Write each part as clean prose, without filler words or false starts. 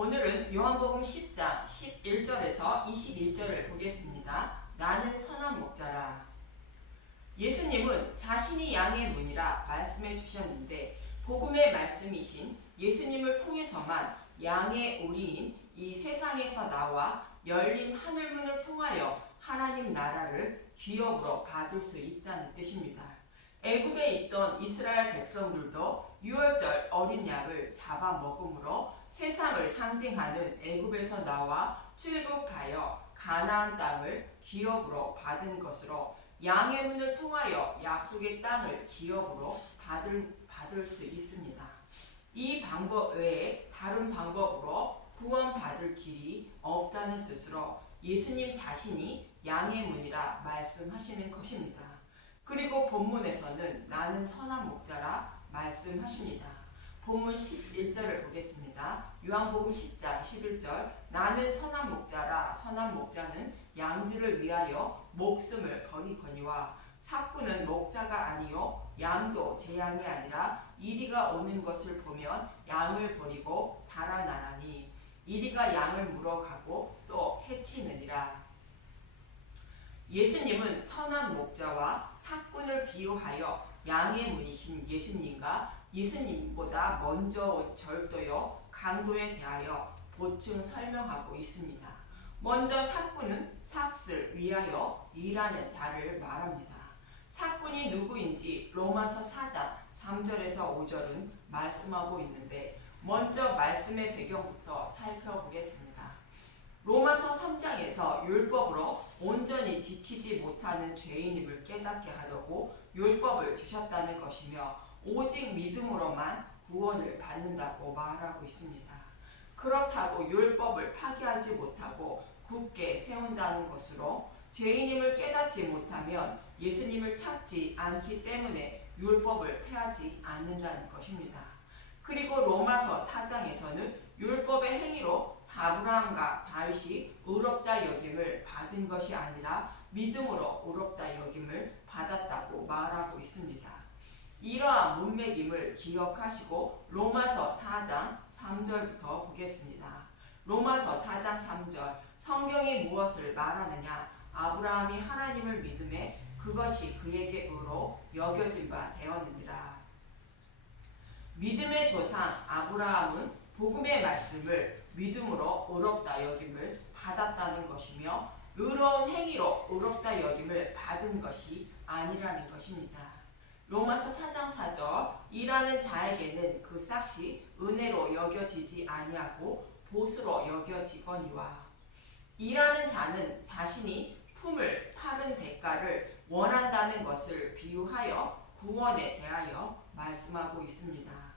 오늘은 요한복음 10장 11절에서 21절을 보겠습니다. 나는 선한 목자라. 예수님은 자신이 양의 문이라 말씀해 주셨는데 복음의 말씀이신 예수님을 통해서만 양의 우리인 이 세상에서 나와 열린 하늘문을 통하여 하나님 나라를 기업으로 받을 수 있다는 뜻입니다. 애굽에 있던 이스라엘 백성들도 유월절 어린 양을 잡아먹음으로 세상을 상징하는 애굽에서 나와 출국하여 가나안 땅을 기업으로 받은 것으로 양의 문을 통하여 약속의 땅을 기업으로 받을 수 있습니다. 이 방법 외에 다른 방법으로 구원받을 길이 없다는 뜻으로 예수님 자신이 양의 문이라 말씀하시는 것입니다. 그리고 본문에서는 나는 선한 목자라 말씀하십니다. 본문 11절을 보겠습니다. 요한복음 10장 11절 나는 선한 목자라. 선한 목자는 양들을 위하여 목숨을 버리거니와 삭구는 목자가 아니요 양도 제 양이 아니라 이리가 오는 것을 보면 양을 버리고 달아나나니 이리가 양을 물어가고 또 해치느니라. 예수님은 선한 목자와 삭군을 비유하여 양의 문이신 예수님과 예수님보다 먼저 절도요 강도에 대하여 보충 설명하고 있습니다. 먼저 삭군은 삭슬 위하여 일하는 자를 말합니다. 삭군이 누구인지 로마서 4장 3절에서 5절은 말씀하고 있는데 먼저 말씀의 배경부터 살펴보겠습니다. 로마서 3장에서 율법으로 온전히 지키지 못하는 죄인임을 깨닫게 하려고 율법을 주셨다는 것이며 오직 믿음으로만 구원을 받는다고 말하고 있습니다. 그렇다고 율법을 파기하지 못하고 굳게 세운다는 것으로 죄인임을 깨닫지 못하면 예수님을 찾지 않기 때문에 율법을 폐하지 않는다는 것입니다. 그리고 로마서 4장에서는 율법의 행위로 아브라함과 다윗이 의롭다 여김을 받은 것이 아니라 믿음으로 의롭다 여김을 받았다고 말하고 있습니다. 이러한 문맥임을 기억하시고 로마서 4장 3절부터 보겠습니다. 로마서 4장 3절 성경이 무엇을 말하느냐? 아브라함이 하나님을 믿음에 그것이 그에게 의로 여겨진 바 되었느니라. 믿음의 조상 아브라함은 복음의 말씀을 믿음으로 의롭다 여김을 받았다는 것이며 의로운 행위로 의롭다 여김을 받은 것이 아니라는 것입니다. 로마서 4장 4절 일하는 자에게는 그 삭이 은혜로 여겨지지 아니하고 보수로 여겨지거니와. 일하는 자는 자신이 품을 파는 대가를 원한다는 것을 비유하여 구원에 대하여 말씀하고 있습니다.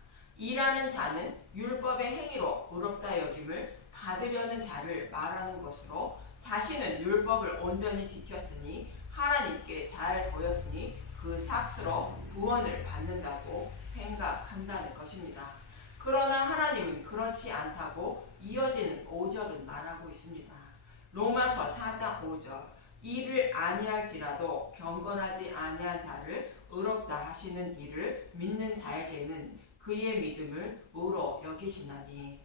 일하는 자는 율법의 행위로 의롭다 여김을 받으려는 자를 말하는 것으로 자신은 율법을 온전히 지켰으니 하나님께 잘 보였으니 그 삭스로 구원을 받는다고 생각한다는 것입니다. 그러나 하나님은 그렇지 않다고 이어지는 5절은 말하고 있습니다. 로마서 4장 5절 이를 아니할지라도 경건하지 아니한 자를 의롭다 하시는 이를 믿는 자에게는 그의 믿음을 의로 여기시나니.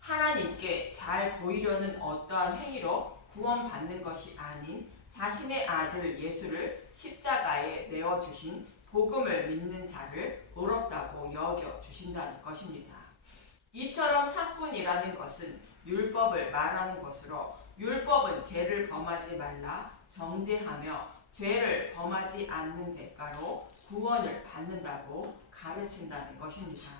하나님께 잘 보이려는 어떠한 행위로 구원받는 것이 아닌 자신의 아들 예수를 십자가에 내어주신 복음을 믿는 자를 의롭다고 여겨주신다는 것입니다. 이처럼 삭군이라는 것은 율법을 말하는 것으로 율법은 죄를 범하지 말라 정죄하며 죄를 범하지 않는 대가로 구원을 받는다고 가르친다는 것입니다.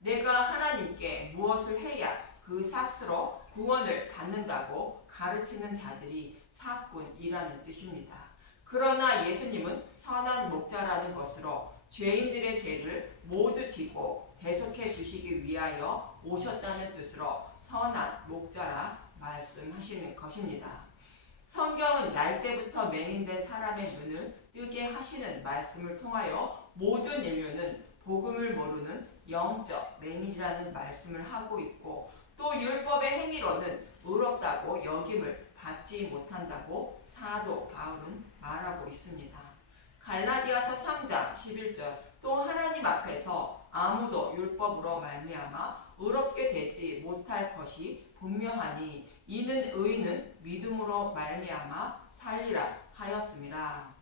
내가 하나님께 무엇을 해야 그 삭스로 구원을 받는다고 가르치는 자들이 삭군이라는 뜻입니다. 그러나 예수님은 선한 목자라는 것으로 죄인들의 죄를 모두 지고 대속해 주시기 위하여 오셨다는 뜻으로 선한 목자라 말씀하시는 것입니다. 성경은 날 때부터 맹인된 사람의 눈을 뜨게 하시는 말씀을 통하여 모든 인류는 복음을 모르는 영적 맹인이라는 말씀을 하고 있고 또 율법의 행위로는 의롭다고 여김을 받지 못한다고 사도 바울은 말하고 있습니다. 갈라디아서 3장 11절 또 하나님 앞에서 아무도 율법으로 말미암아 의롭게 되지 못할 것이 분명하니 이는 의인은 믿음으로 말미암아 살리라 하였음이라.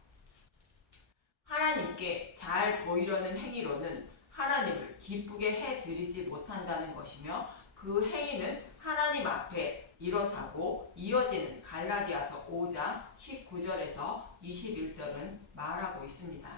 하나님께 잘 보이려는 행위로는 하나님을 기쁘게 해드리지 못한다는 것이며 그 행위는 하나님 앞에 이렇다고 이어지는 갈라디아서 5장 19절에서 21절은 말하고 있습니다.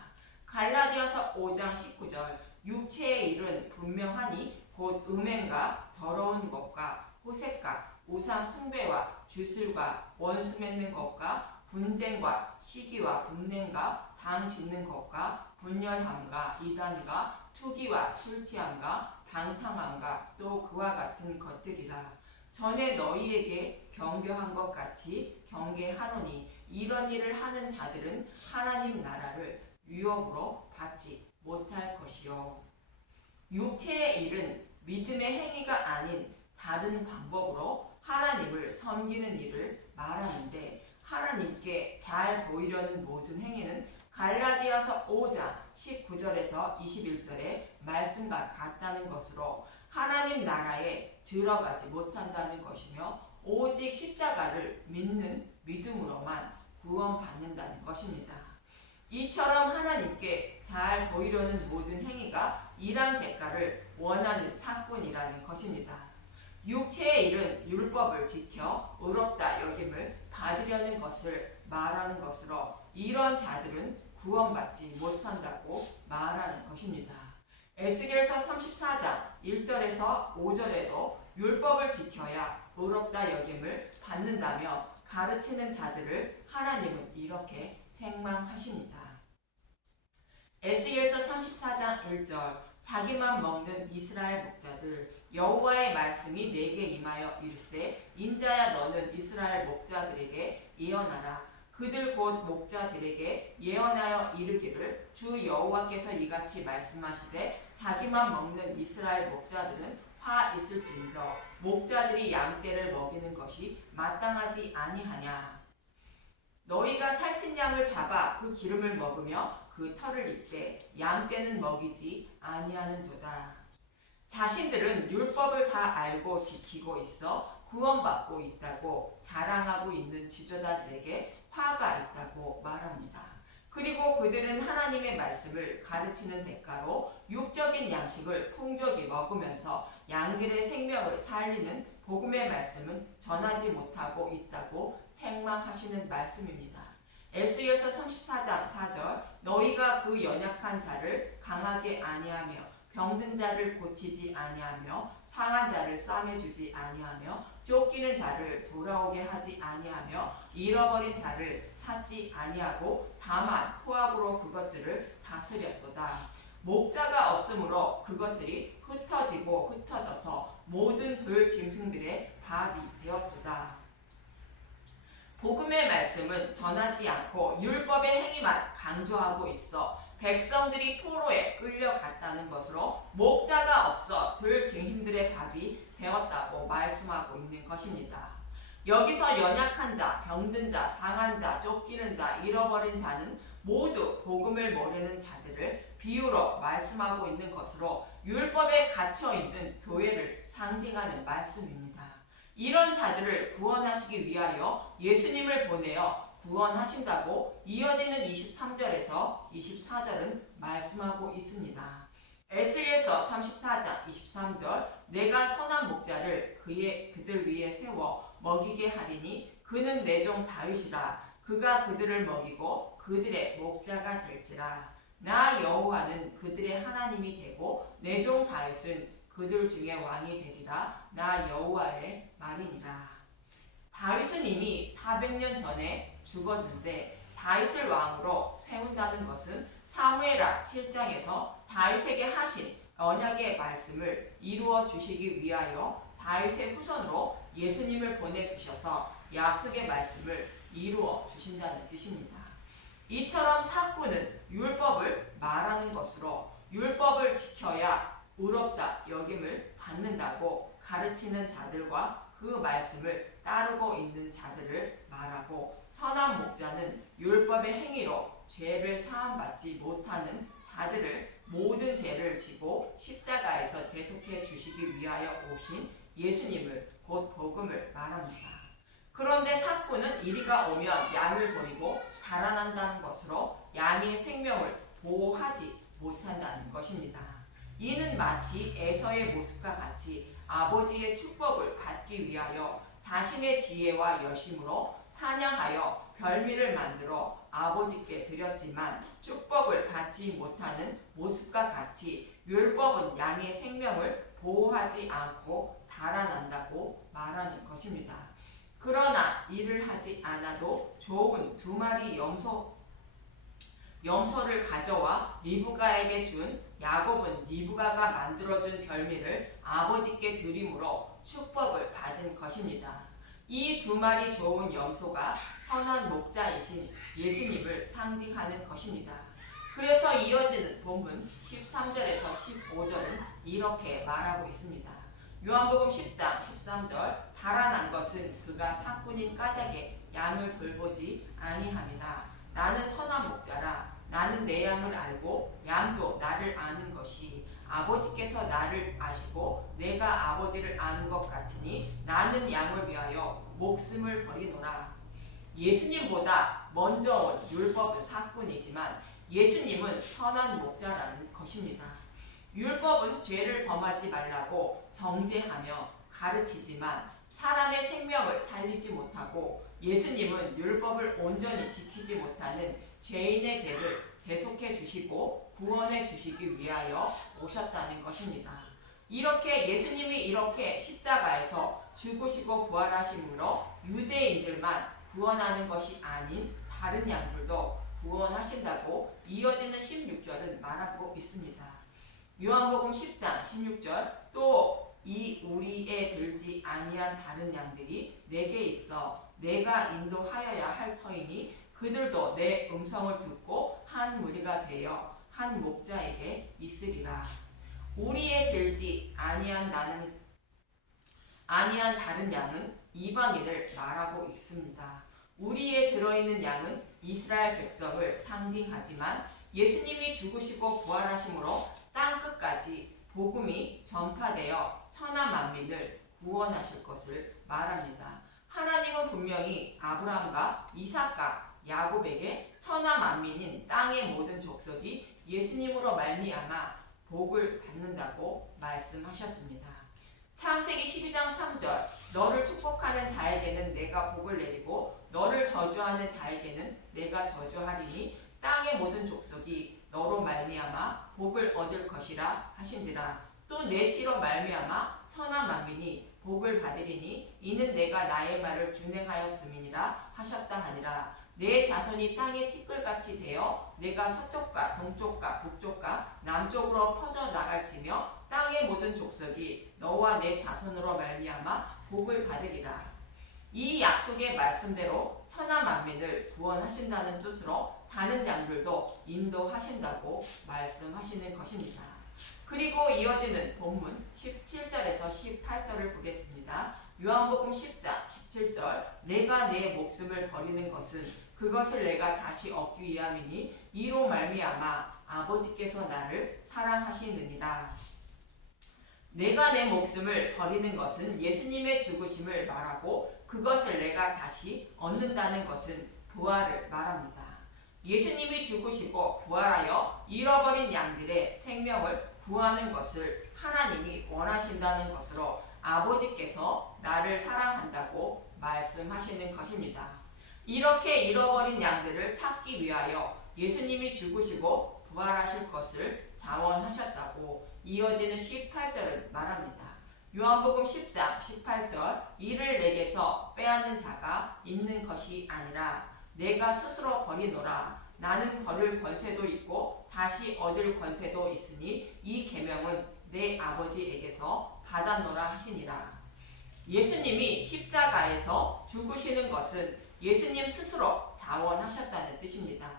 갈라디아서 5장 19절 육체의 일은 분명하니 곧 음행과 더러운 것과 호색과 우상 숭배와 주술과 원수 맺는 것과 분쟁과 시기와 분냄과 당 짓는 것과 분열함과 이단과 투기와 술취함과 방탕함과 또 그와 같은 것들이라. 전에 너희에게 경계한 것 같이 경계하노니 이런 일을 하는 자들은 하나님 나라를 유업으로 받지 못할 것이요. 육체의 일은 믿음의 행위가 아닌 다른 방법으로 하나님을 섬기는 일을 말하는데 하나님께 잘 보이려는 모든 행위는 갈라디아서 5장 19절에서 21절의 말씀과 같다는 것으로 하나님 나라에 들어가지 못한다는 것이며 오직 십자가를 믿는 믿음으로만 구원받는다는 것입니다. 이처럼 하나님께 잘 보이려는 모든 행위가 일한 대가를 원하는 사건이라는 것입니다. 육체의 일은 율법을 지켜 의롭다 여김을 받으려는 것을 말하는 것으로 이런 자들은 구원받지 못한다고 말하는 것입니다. 에스겔서 34장 1절에서 5절에도 율법을 지켜야 의롭다 여김을 받는다며 가르치는 자들을 하나님은 이렇게 책망하십니다. 에스겔서 34장 1절 자기만 먹는 이스라엘 목자들 여호와의 말씀이 내게 임하여 이르시되 인자야 너는 이스라엘 목자들에게 예언하라. 그들 곧 목자들에게 예언하여 이르기를 주 여호와께서 이같이 말씀하시되 자기만 먹는 이스라엘 목자들은 화 있을진저 목자들이 양떼를 먹이는 것이 마땅하지 아니하냐. 너희가 살찐 양을 잡아 그 기름을 먹으며 그 털을 입되 양떼는 먹이지 아니하는도다. 자신들은 율법을 다 알고 지키고 있어 구원받고 있다고 자랑하고 있는 지도자들에게 화가 있다고 말합니다. 그리고 그들은 하나님의 말씀을 가르치는 대가로 육적인 양식을 풍족히 먹으면서 양들의 생명을 살리는 복음의 말씀은 전하지 못하고 있다고 책망하시는 말씀입니다. 에스겔서 34장 4절 너희가 그 연약한 자를 강하게 아니하며 병든 자를 고치지 아니하며 상한 자를 싸매주지 아니하며 쫓기는 자를 돌아오게 하지 아니하며 잃어버린 자를 찾지 아니하고 다만 포악으로 그것들을 다스렸도다. 목자가 없으므로 그것들이 흩어지고 흩어져서 모든 들 짐승들의 밥이 되었도다. 복음의 말씀은 전하지 않고 율법의 행위만 강조하고 있어 백성들이 포로에 끌려갔다는 것으로 목자가 없어 들 증인들의 밥이 되었다고 말씀하고 있는 것입니다. 여기서 연약한 자, 병든 자, 상한 자, 쫓기는 자, 잃어버린 자는 모두 복음을 모르는 자들을 비유로 말씀하고 있는 것으로 율법에 갇혀있는 교회를 상징하는 말씀입니다. 이런 자들을 구원하시기 위하여 예수님을 보내어 구원하신다고 이어지는 23절에서 24절은 말씀하고 있습니다. 에스겔서 34장 23절 내가 선한 목자를 그들 위에 세워 먹이게 하리니 그는 내 종 다윗이라. 그가 그들을 먹이고 그들의 목자가 될지라. 나 여호와는 그들의 하나님이 되고 내 종 다윗은 그들 중에 왕이 되리라. 나 여호와의 말이니라. 다윗은 이미 400년 전에 죽었는데 다윗을 왕으로 세운다는 것은 사무엘하 7장에서 다윗에게 하신 언약의 말씀을 이루어 주시기 위하여 다윗의 후손으로 예수님을 보내주셔서 약속의 말씀을 이루어 주신다는 뜻입니다. 이처럼 사꾼은 율법을 말하는 것으로 율법을 지켜야 의롭다 여김을 받는다고 가르치는 자들과 그 말씀을 따르고 있는 자들을 말하고 선한 목자는 율법의 행위로 죄를 사함받지 못하는 자들을 모든 죄를 지고 십자가에서 대속해 주시기 위하여 오신 예수님을 곧 복음을 말합니다. 그런데 사꾼은 이리가 오면 양을 버리고 달아난다는 것으로 양의 생명을 보호하지 못한다는 것입니다. 이는 마치 에서의 모습과 같이 아버지의 축복을 받기 위하여 자신의 지혜와 여심으로 사냥하여 별미를 만들어 아버지께 드렸지만 축복을 받지 못하는 모습과 같이 율법은 양의 생명을 보호하지 않고 달아난다고 말하는 것입니다. 그러나 이를 하지 않아도 좋은 2마리 염소를 가져와 리브가에게 준 야곱은 리브가가 만들어준 별미를 아버지께 드림으로 축복을 받은 것입니다. 이 2마리 좋은 염소가 선한 목자이신 예수님을 상징하는 것입니다. 그래서 이어지는 본문 13절에서 15절은 이렇게 말하고 있습니다. 요한복음 10장 13절 달아난 것은 그가 사꾼인 까닭에 양을 돌보지 아니함이나 나는 선한 목자라 나는 내 양을 알고 양도 나를 아는 것이 아버지께서 나를 아시고 내가 아버지를 아는 것 같으니 나는 양을 위하여 목숨을 버리노라. 예수님보다 먼저 온 율법은 사꾼이지만 예수님은 선한 목자라는 것입니다. 율법은 죄를 범하지 말라고 정죄하며 가르치지만 사람의 생명을 살리지 못하고 예수님은 율법을 온전히 지키지 못하는 죄인의 죄를 대속해 주시고 구원해 주시기 위하여 오셨다는 것입니다. 예수님이 이렇게 십자가에서 죽으시고 부활하심으로 유대인들만 구원하는 것이 아닌 다른 양들도 구원하신다고 이어지는 16절은 말하고 있습니다. 요한복음 10장 16절 또 이 우리에 들지 아니한 다른 양들이 내게 있어 내가 인도하여야 할 터이니 그들도 내 음성을 듣고 한 무리가 되어 한 목자에게 있으리라. 우리에 들지 아니한 다른 양은 이방인을 말하고 있습니다. 우리에 들어있는 양은 이스라엘 백성을 상징하지만 예수님이 죽으시고 부활하심으로 땅끝까지 복음이 전파되어 천하 만민을 구원하실 것을 말합니다. 하나님은 분명히 아브라함과 이삭과 야곱에게 천하 만민인 땅의 모든 족속이 예수님으로 말미암아 복을 받는다고 말씀하셨습니다. 창세기 12장 3절 너를 축복하는 자에게는 내가 복을 내리고 너를 저주하는 자에게는 내가 저주하리니 땅의 모든 족속이 너로 말미암아 복을 얻을 것이라 하신지라. 또 내 씨로 말미암아 천하 만민이 복을 받으리니 이는 내가 나의 말을 준행하였음이니라 하셨다 하니라. 내 자손이 땅의 티끌같이 되어 내가 서쪽과 동쪽과 북쪽과 남쪽으로 퍼져 나갈지며 땅의 모든 족속이 너와 내 자손으로 말미암아 복을 받으리라. 이 약속의 말씀대로 천하 만민을 구원하신다는 뜻으로 다른 양들도 인도하신다고 말씀하시는 것입니다. 그리고 이어지는 본문 17절에서 18절을 보겠습니다. 요한복음 10장 17절 내가 내 목숨을 버리는 것은 그것을 내가 다시 얻기 위함이니 이로 말미암아 아버지께서 나를 사랑하시느니라. 내가 내 목숨을 버리는 것은 예수님의 죽으심을 말하고 그것을 내가 다시 얻는다는 것은 부활을 말합니다. 예수님이 죽으시고 부활하여 잃어버린 양들의 생명을 구하는 것을 하나님이 원하신다는 것으로 아버지께서 나를 사랑한다고 말씀하시는 것입니다. 이렇게 잃어버린 양들을 찾기 위하여 예수님이 죽으시고 부활하실 것을 자원하셨다고 이어지는 18절은 말합니다. 요한복음 10장 18절 이를 내게서 빼앗는 자가 있는 것이 아니라 내가 스스로 버리노라. 나는 버릴 권세도 있고 다시 얻을 권세도 있으니 이 계명은 내 아버지에게서 받았노라 하시니라. 예수님이 십자가에서 죽으시는 것은 예수님 스스로 자원하셨다는 뜻입니다.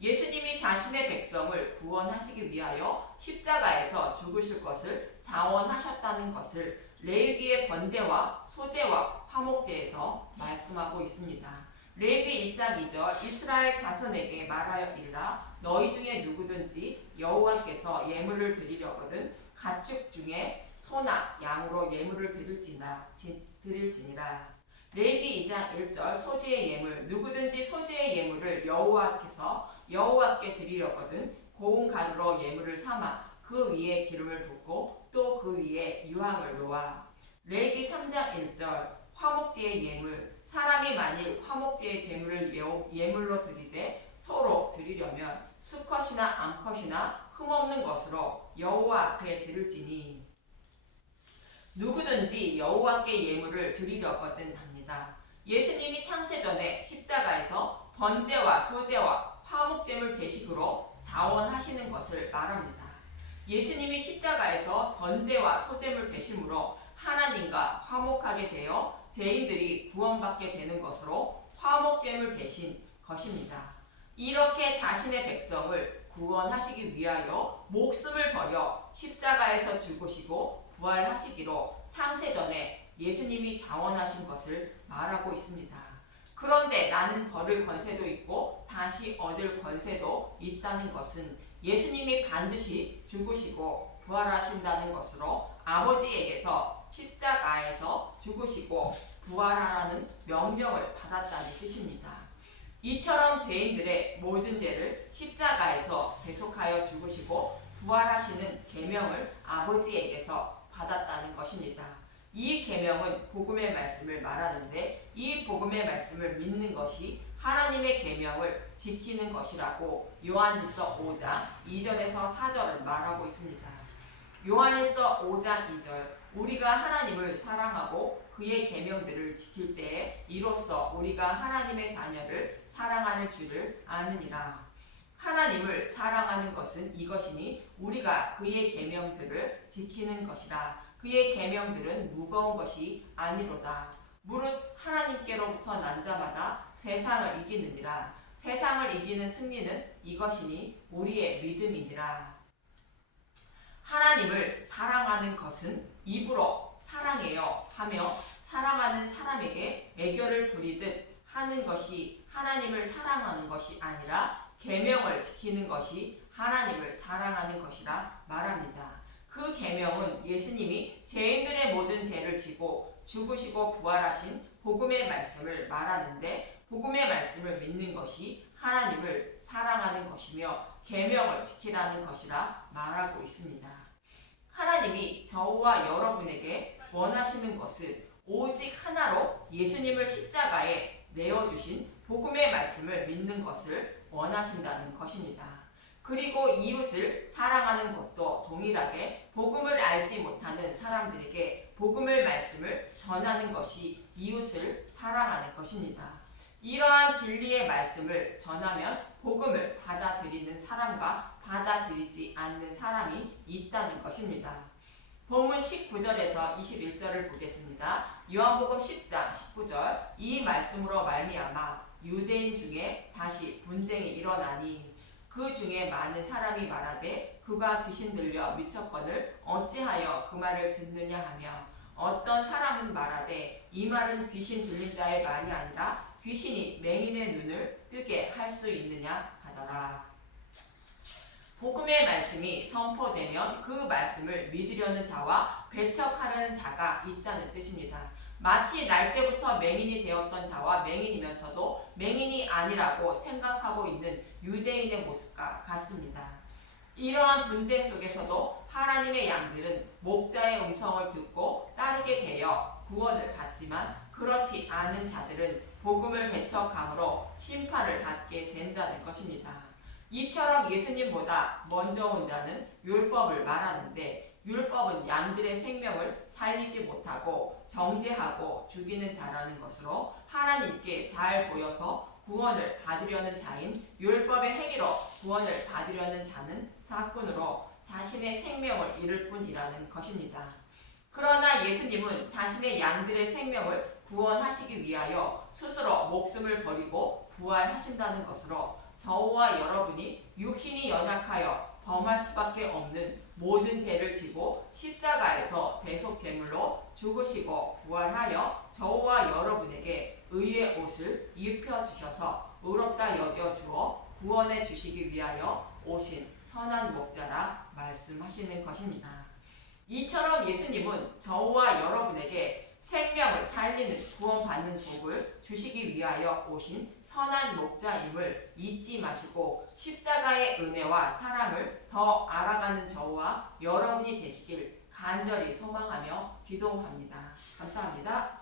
예수님이 자신의 백성을 구원하시기 위하여 십자가에서 죽으실 것을 자원하셨다는 것을 레위기의 번제와 소제와 화목제에서 말씀하고 있습니다. 레위기 1장 2절 이스라엘 자손에게 말하여 이르라 너희 중에 누구든지 여호와께서 예물을 드리려거든 가축 중에 소나 양으로 예물을 드릴지니라. 레위기 2장 1절 소지의 예물 누구든지 소지의 예물을 여호와께 드리려거든 고운 가루로 예물을 삼아 그 위에 기름을 붓고 또 그 위에 유황을 놓아. 레위기 3장 1절 화목제의 예물 사람이 만일 화목제의 제물을 예물로 드리되 서로 드리려면 수컷이나 암컷이나 흠없는 것으로 여호와 앞에 드릴지니 누구든지 여호와께 예물을 드리려거든 합니다. 예수님이 창세전에 십자가에서 번제와 소제와 화목제물 대식으로 자원하시는 것을 말합니다. 예수님이 십자가에서 번제와 소제물 대심으로 하나님과 화목하게 되어 죄인들이 구원받게 되는 것으로 화목제물 되신 것입니다. 이렇게 자신의 백성을 구원하시기 위하여 목숨을 버려 십자가에서 죽으시고 부활하시기로 창세전에 예수님이 자원하신 것을 말하고 있습니다. 그런데 나는 버릴 권세도 있고 다시 얻을 권세도 있다는 것은 예수님이 반드시 죽으시고 부활하신다는 것으로 아버지에게서 십자가에서 죽으시고 부활하라는 명령을 받았다는 뜻입니다. 이처럼 죄인들의 모든 죄를 십자가에서 계속하여 죽으시고 부활하시는 계명을 아버지에게서 받았다는 것입니다. 이 계명은 복음의 말씀을 말하는데 이 복음의 말씀을 믿는 것이 하나님의 계명을 지키는 것이라고 요한일서 5장 2절에서 4절은 말하고 있습니다. 요한일서 5장 2절 우리가 하나님을 사랑하고 그의 계명들을 지킬 때에 이로써 우리가 하나님의 자녀를 사랑하는 줄을 아느니라. 하나님을 사랑하는 것은 이것이니 우리가 그의 계명들을 지키는 것이라. 그의 계명들은 무거운 것이 아니로다. 무릇 하나님께로부터 난 자마다 세상을 이기느니라. 세상을 이기는 승리는 이것이니 우리의 믿음이니라. 하나님을 사랑하는 것은 입으로 사랑해요 하며 사랑하는 사람에게 애교를 부리듯 하는 것이 하나님을 사랑하는 것이 아니라 계명을 지키는 것이 하나님을 사랑하는 것이라 말합니다. 그 계명은 예수님이 죄인들의 모든 죄를 지고 죽으시고 부활하신 복음의 말씀을 말하는데 복음의 말씀을 믿는 것이 하나님을 사랑하는 것이며 계명을 지키라는 것이라 말하고 있습니다. 하나님이 저와 여러분에게 원하시는 것은 오직 하나로 예수님을 십자가에 내어주신 복음의 말씀을 믿는 것을 원하신다는 것입니다. 그리고 이웃을 사랑하는 것도 동일하게 복음을 알지 못하는 사람들에게 복음의 말씀을 전하는 것이 이웃을 사랑하는 것입니다. 이러한 진리의 말씀을 전하면 복음을 받아들이는 사람과 받아들이지 않는 사람이 있다는 것입니다. 본문 19절에서 21절을 보겠습니다. 요한복음 10장 19절 이 말씀으로 말미암아 유대인 중에 다시 분쟁이 일어나니 그 중에 많은 사람이 말하되 그가 귀신 들려 미쳤거늘 어찌하여 그 말을 듣느냐 하며 어떤 사람은 말하되 이 말은 귀신 들린 자의 말이 아니라 귀신이 맹인의 눈을 뜨게 할 수 있느냐 하더라. 복음의 말씀이 선포되면 그 말씀을 믿으려는 자와 배척하려는 자가 있다는 뜻입니다. 마치 날 때부터 맹인이 되었던 자와 맹인이면서도 맹인이 아니라고 생각하고 있는 유대인의 모습과 같습니다. 이러한 분쟁 속에서도 하나님의 양들은 목자의 음성을 듣고 따르게 되어 구원을 받지만 그렇지 않은 자들은 복음을 배척함으로 심판을 받게 된다는 것입니다. 이처럼 예수님보다 먼저 온 자는 율법을 말하는데 율법은 양들의 생명을 살리지 못하고 정죄하고 죽이는 자라는 것으로 하나님께 잘 보여서 구원을 받으려는 자인 율법의 행위로 구원을 받으려는 자는 사꾼으로 자신의 생명을 잃을 뿐이라는 것입니다. 그러나 예수님은 자신의 양들의 생명을 구원하시기 위하여 스스로 목숨을 버리고 부활하신다는 것으로 저와 여러분이 육신이 연약하여 범할 수밖에 없는 모든 죄를 지고 십자가에서 대속제물로 죽으시고 부활하여 저와 여러분에게 의의 옷을 입혀 주셔서 의롭다 여겨 주어 구원해 주시기 위하여 오신 선한 목자라 말씀하시는 것입니다. 이처럼 예수님은 저와 여러분에게 생명을 살리는 구원받는 복을 주시기 위하여 오신 선한 목자임을 잊지 마시고 십자가의 은혜와 사랑을 더 알아가는 저와 여러분이 되시길 간절히 소망하며 기도합니다. 감사합니다.